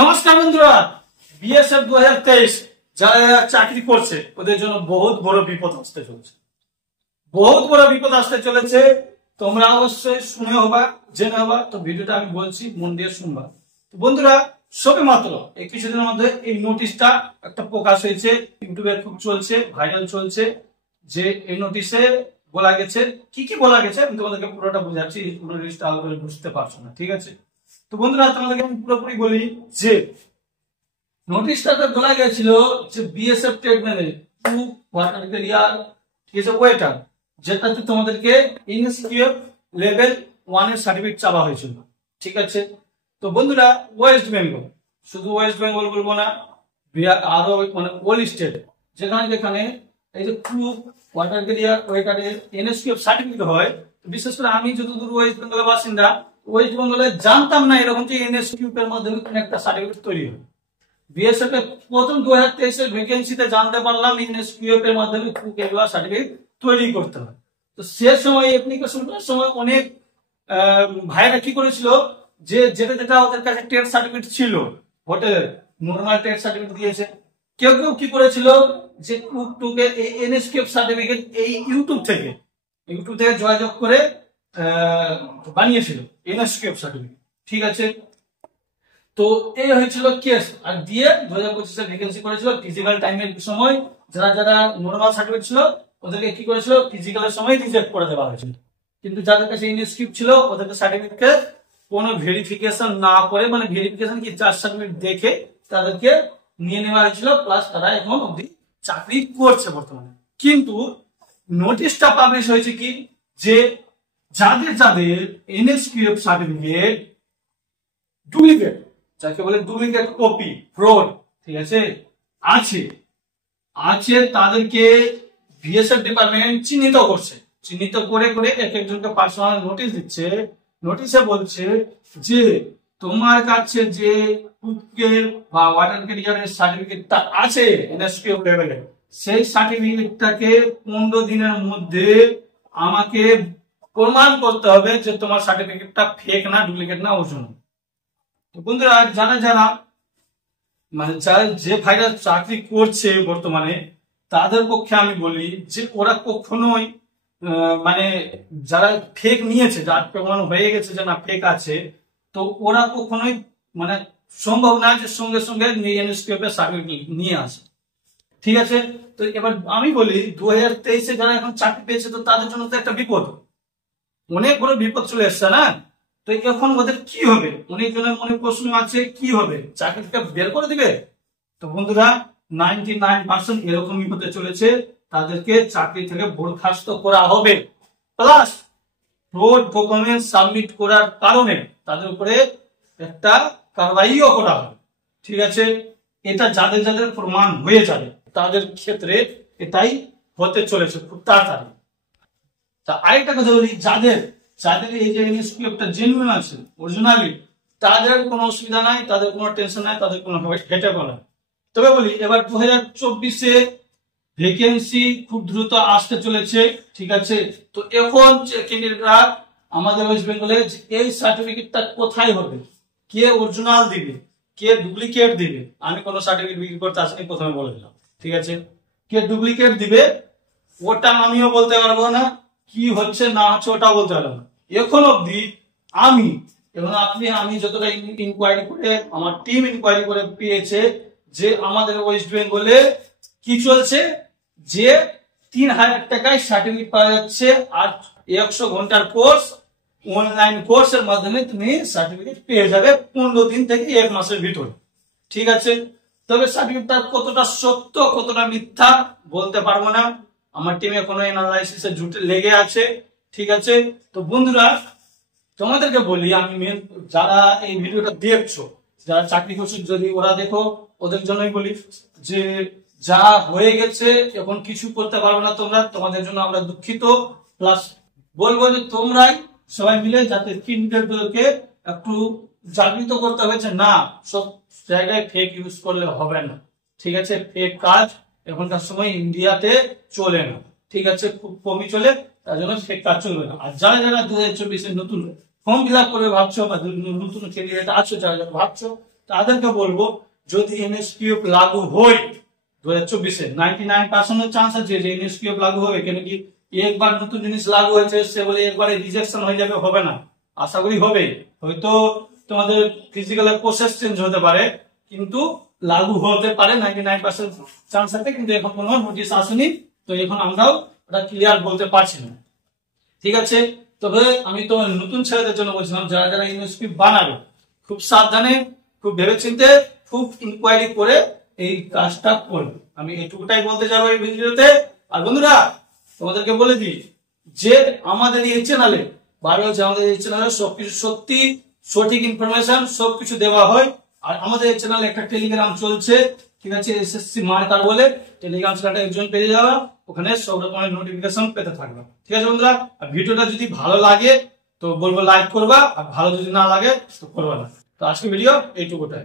নমস্কার বন্ধুরা, বিএসএফ 2023 যারা চাকরি করছে ওদের জন্য বহুত বড় বিপদ আসতে চলেছে। বহুত বড় বিপদ আসতে চলেছে। তোমরা অবশ্যই শুনে হবা, জেনে হবা। তো ভিডিওটা আমি বলছি, মন দিয়ে শুনবা। তো বন্ধুরা, সবে মাত্র এই কিছুদিনের মধ্যে এই নোটিশটা একটা প্রকাশ হয়েছে, ইউটিউবে খুব চলছে, ভাইরাল চলছে। যে এই নোটিশে বলা গেছে, কি কি বলা গেছে আমি তোমাদেরকে পুরোটা বুঝাচ্ছি, পুরো জিনিসটা আলাদা করে বুঝতে পারছো না, ঠিক আছে? তো বন্ধুরা, তোমাদেরকে আমি পুরোপুরি বলি যে নোটিশটাতে বলা গেছিল যে বিএসএফ ট্রেডম্যানে টু ওয়াটার ক্যারিয়ার, ঠিক আছে, ওয়েটার, যেটাতে তোমাদেরকে এনএসকিউএফ লেভেল 1 এর সার্টিফিকেট চাওয়া হয়েছিল, ঠিক আছে? তো বন্ধুরা, ওয়েস্ট বেঙ্গল, শুধু ওয়েস্ট বেঙ্গল বলবো না, আরো মানে অল স্টেট যেখানে যেখানে এই যে টু ওয়াটার ক্যারিয়ার ওয়েটারের এনএসকিউএফ সার্টিফিকেট হয়, বিশেষ করে আমি যতদূর ওয়েস্ট বেঙ্গলের বাসিন্দা, ওয়েস্ট বেঙ্গলে জানতাম না এরকম যে এনএসকিউএফ এর মাধ্যমে কোনো একটা সার্টিফিকেট তৈরি হয়। বিএসএফ এর প্রথম 2023 এর ভ্যাকেন্সিতে জানতে পারলাম এনএসকিউএফ এর মাধ্যমে সার্টিফিকেট তৈরি করতে হয়। তো সে সময় অ্যাপ্লিকেশন করার সময় অনেক ভাইরা কি করেছিল, যে যেটা যেটা ওদের কাছে ট্রেড সার্টিফিকেট ছিল, হোটেলের নরমাল ট্রেড সার্টিফিকেট দিয়েছে। কেউ কেউ কি করেছিল, যে কুকটুকের এই এনএসকিউএফ সার্টিফিকেট এই ইউটিউব থেকে যোগাযোগ করে বানিয়েছিল এনএসকিউএফ সার্টিফিকেট, ঠিক আছে? তো এই হয়েছিল কেস। আর দিয়ে 2025 ভ্যাকেন্সি করেছিল ফিজিক্যাল টাইমের সময়, যারা যারা নরমাল সার্টিফিকেট ছিল ওদেরকে কি করেছিল, ফিজিক্যালের সময় রিজেক্ট করে দেওয়া হয়েছিল। কিন্তু যাদের কাছে ইনস্ক্রিপ্ট ছিল ওদেরকে সার্টিফিকেট কোনো ভেরিফিকেশন না করে, মানে ভেরিফিকেশন কি জাস্ট সার্টিফিকেট দেখে তাদেরকে নিয়ে নেওয়া হয়েছিল, প্লাস তারা এখন অবধি চাকরি করছে বর্তমানে। কিন্তু নোটিশটা পাবলিশ হয়েছে কি, যে যাদের যাদের এনএসকিউএফ সার্টিফিকেট ডুপ্লিকেট, যাকে বলে ডুপ্লিকেট কপি, ফ্রড, ঠিক আছে, আছে তাদেরকে বিএসএফ ডিপার্টমেন্ট চিহ্নিত করছে। চিহ্নিত করে করে এক একজনকে পার্সোনাল নোটিশ দিচ্ছে। নোটিশে বলছে যে তোমার কাছে যে কুকের বা ওয়াটার ক্যারিয়ারের সার্টিফিকেটটা আছে এনএসকিউএফ লেভেলে, সেই সার্টিফিকেটটাকে 15 দিনের মধ্যে আমাকে প্রমাণ করতে হবে যে তোমার সার্টিফিকেটটা ফেক না, ডুপ্লিকেট না, অরিজিনাল। বন্ধুরা, যারা যারা মানে যে ভাইরা চাকরি করছে বর্তমানে, তাদের পক্ষে আমি বলি যে ওরা কখনোই মানে যারা ফেক নিয়েছে, যার প্রমাণ হয়ে গেছে যে না ফেক আছে, তো ওরা কখনোই মানে সম্ভব না যে সঙ্গে সঙ্গে এনএসকিউএফ এর সার্টিফিকেট নিয়ে আসে, ঠিক আছে? তো এবার আমি বলি 2023 যারা এখন চাকরি পেয়েছে, তো তাদের জন্য তো একটা বিপদ, অনেক বড় বিপদ চলে এসছে না? তো এখন ওদের কি হবে? অনেক জনের মনে প্রশ্ন আছে, কি হবে, চাকরিটা বের করে দিবে? তো বন্ধুরা, 99% এরকমই হতে চলেছে। তাদেরকে চাকরি থেকে বরখাস্ত করা হবে, প্লাস ফ্রড ডকুমেন্ট সাবমিট করার কারণে তাদের উপরে একটা কারবাইও করা হবে, ঠিক আছে? এটা যাদের যাদের প্রমাণ হয়ে যাবে তাদের ক্ষেত্রে এটাই হতে চলেছে খুব তাড়াতাড়ি। তা আরেকটা কথা বলি, যাদের এই যে এনএসকিউএফটা জেনুইন আছে, অরিজিনালি, তাদের কোনো অসুবিধা নাই, তাদের কোনো টেনশন নাই, তাদের কোনো হেটে বলা। তবে বলি, এবার 2024 ভ্যাকেন্সি খুব দ্রুত আসতে চলেছে, ঠিক আছে? তো এখন ক্যান্ডিডেটরা আমাদের ওয়েস্ট বেঙ্গলে এই সার্টিফিকেটটা কোথায় হবে, কে অরিজিনাল দিবে, কে ডুপ্লিকেট দিবে? আমি কোনো সার্টিফিকেট বিক্রি করতে আসিনি, প্রথমে বলে দিলাম, ঠিক আছে? কে ডুপ্লিকেট দিবে ওটা আমিও বলতে পারবো না, কি হচ্ছে না হচ্ছে ওটা বলতে পারবো না এখন অব্দি। আমি যতটা ইনকোয়ারি করে, আমার টিম ইনকোয়ারি করে পেয়েছে যে আমাদের ওয়েস্ট বেঙ্গলে কি চলছে, যে 3000 টাকায় সার্টিফিকেট পাওয়া যাচ্ছে, আর 100 ঘন্টার কোর্স, অনলাইন কোর্সের মাধ্যমে তুমি সার্টিফিকেট পেয়ে যাবে 15 দিন থেকে 1 মাসের ভিতরে, ঠিক আছে? তবে সার্টিফিকেটটা কতটা সত্য কতটা মিথ্যা বলতে পারবো না, আমার টিমে কোনো অ্যানালাইসিসে লেগে আছে, ঠিক আছে? তো বন্ধুরা, তোমাদেরকে বলি, আমি যারা এই ভিডিওটা দেখছো, যারা চাকরি করছো, যদি ওরা দেখো, ওদের জন্যই বলি যে যা হয়ে গেছে এখন কিছু করতে পারবে না তোমরা, তোমাদের জন্য আমরা দুঃখিত। প্লাস বলবো যে তোমরাই সবাই মিলে যাতে ক্যান্ডিডেটগুলোকে একটু জাগৃত করতে হবে যে না, সব জায়গায় ফেক ইউজ করলে হবে না, ঠিক আছে? ফেক কাজ এখনকার সময় ইন্ডিয়াতে চলে না, ঠিক আছে? খুব কমই চলে, তার জন্য ফেক কাজ চলবে না। আর যারা যারা 2024 নতুন ফর্ম ফিল আপ করবে ভাবছো, বা নতুন ক্যান্ডিডেট আছো যারা যারা ভাবছো, তাদেরকে বলবো যদি এনএসকিউএফ লাগু হয় 2024-এ 99% চান্স আছে যে এনএসকিউএফ লাগু হবে, কেন কি একবার নতুন জিনিস লাগু হয়েছে সে বলে একবারে রিজেকশন হয়ে যাবে, হবে না, আশা করি হবে। হয়তো তোমাদের ফিজিক্যাল প্রসেস চেঞ্জ হতে পারে কিন্তু লাগু হতে পারে, 99% চান্স আছে, কিন্তু এখন কোনো নোটিশ আসেনি, তো এখন আমরাও ওটা ক্লিয়ার বলতে পারছি না। ঠিক আছে, তবে আমি তো নতুন ছেলেদের জন্য বলছিলাম যারা যারা ইউনিভার্সিটি বানাবে খুব সাবধানে, খুব ভেবেচিন্তে, খুব ইনকোয়ারি করে এই কাজটা করবে। আমি এইটুকুটাই বলতে যাবো এই ভিডিওতে। আর বন্ধুরা তোমাদেরকে বলে দিই যে আমাদের এই চ্যানেলে আমাদের এই চ্যানেলে সবকিছু সত্যি সঠিক ইনফরমেশন সবকিছু দেওয়া হয়। আর আমাদের এই চ্যানেলে একটা টেলিগ্রাম চলছে, ঠিক আছে, এসএসসি মার্কার বলে টেলিগ্রাম চ্যানেলটা একজন পেয়ে যাওয়া, ওখানে সব রকমের নোটিফিকেশন পেতে থাকবে। ঠিক আছে বন্ধুরা, আর ভিডিওটা যদি ভালো লাগে তো বলবো লাইক করবা, আর ভালো যদি না লাগে তো করবা না। তো আজকে ভিডিও এইটুকুটাই।